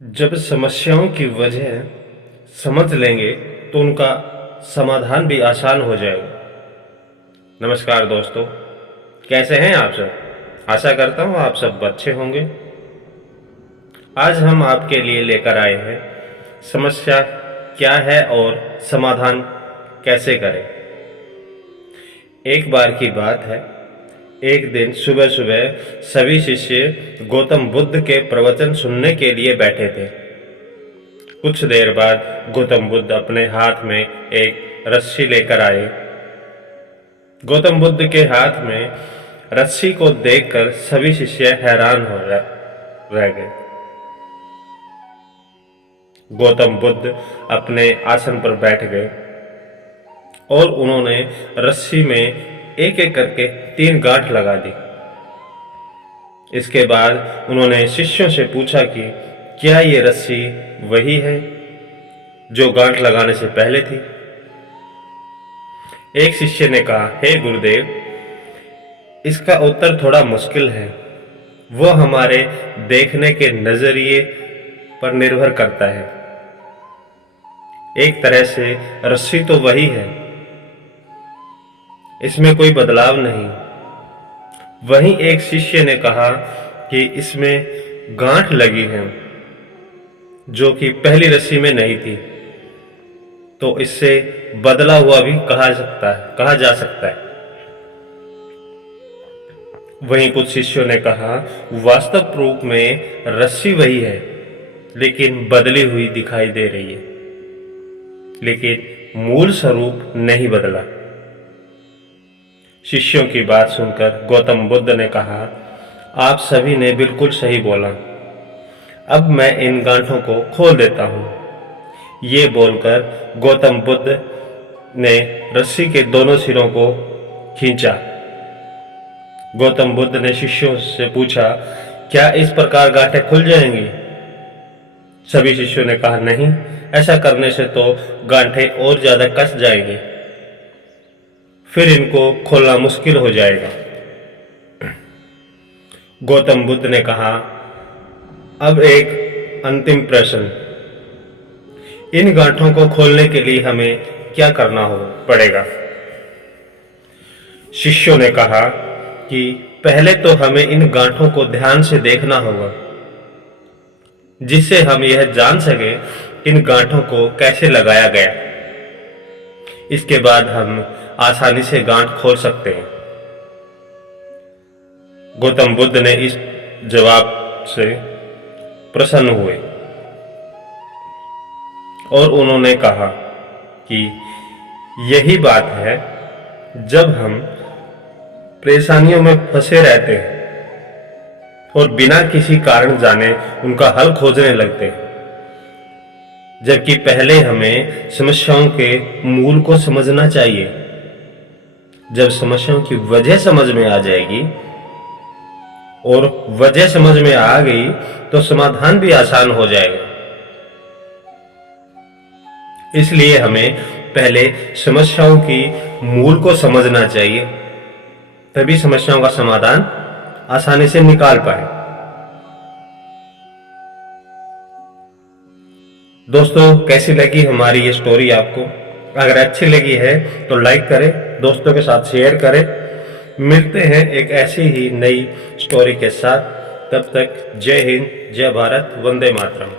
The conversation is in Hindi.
जब समस्याओं की वजह समझ लेंगे तो उनका समाधान भी आसान हो जाएगा। नमस्कार दोस्तों, कैसे हैं आप सब? आशा करता हूँ आप सब अच्छे होंगे। आज हम आपके लिए लेकर आए हैं समस्या क्या है और समाधान कैसे करें। एक बार की बात है, एक दिन सुबह सुबह सभी शिष्य गौतम बुद्ध के प्रवचन सुनने के लिए बैठे थे। कुछ देर बाद गौतम बुद्ध अपने हाथ में एक रस्सी लेकर आए। गौतम बुद्ध के हाथ में रस्सी को देखकर सभी शिष्य हैरान हो रह गए। गौतम बुद्ध अपने आसन पर बैठ गए और उन्होंने रस्सी में एक एक करके 3 गांठ लगा दी। इसके बाद उन्होंने शिष्यों से पूछा कि क्या ये रस्सी वही है जो गांठ लगाने से पहले थी? एक शिष्य ने कहा, हे गुरुदेव, इसका उत्तर थोड़ा मुश्किल है। वो हमारे देखने के नजरिए पर निर्भर करता है। एक तरह से रस्सी तो वही है, इसमें कोई बदलाव नहीं। वहीं एक शिष्य ने कहा कि इसमें गांठ लगी है जो कि पहली रस्सी में नहीं थी, तो इससे बदला हुआ भी कहा जा सकता है। वहीं कुछ शिष्यों ने कहा, वास्तव रूप में रस्सी वही है लेकिन बदली हुई दिखाई दे रही है, लेकिन मूल स्वरूप नहीं बदला। शिष्यों की बात सुनकर गौतम बुद्ध ने कहा, आप सभी ने बिल्कुल सही बोला। अब मैं इन गांठों को खोल देता हूं। ये बोलकर गौतम बुद्ध ने रस्सी के दोनों सिरों को खींचा। गौतम बुद्ध ने शिष्यों से पूछा, क्या इस प्रकार गांठें खुल जाएंगी? सभी शिष्यों ने कहा, नहीं, ऐसा करने से तो गांठें और ज्यादा कस जाएंगी, फिर इनको खोलना मुश्किल हो जाएगा। गौतम बुद्ध ने कहा, अब एक अंतिम प्रश्न, इन गांठों को खोलने के लिए हमें क्या करना पड़ेगा? शिष्यों ने कहा कि पहले तो हमें इन गांठों को ध्यान से देखना होगा, जिससे हम यह जान सके इन गांठों को कैसे लगाया गया। इसके बाद हम आसानी से गांठ खोल सकते हैं। गौतम बुद्ध ने इस जवाब से प्रसन्न हुए और उन्होंने कहा कि यही बात है, जब हम परेशानियों में फंसे रहते हैं और बिना किसी कारण जाने उनका हल खोजने लगते हैं, जबकि पहले हमें समस्याओं के मूल को समझना चाहिए। जब समस्याओं की वजह समझ में आ जाएगी और वजह समझ में आ गई तो समाधान भी आसान हो जाएगा। इसलिए हमें पहले समस्याओं की मूल को समझना चाहिए, तभी समस्याओं का समाधान आसानी से निकाल पाए। दोस्तों, कैसी लगी हमारी ये स्टोरी आपको? अगर अच्छी लगी है तो लाइक करें, दोस्तों के साथ शेयर करें। मिलते हैं एक ऐसी ही नई स्टोरी के साथ। तब तक जय हिंद, जय भारत, वंदे मातरम।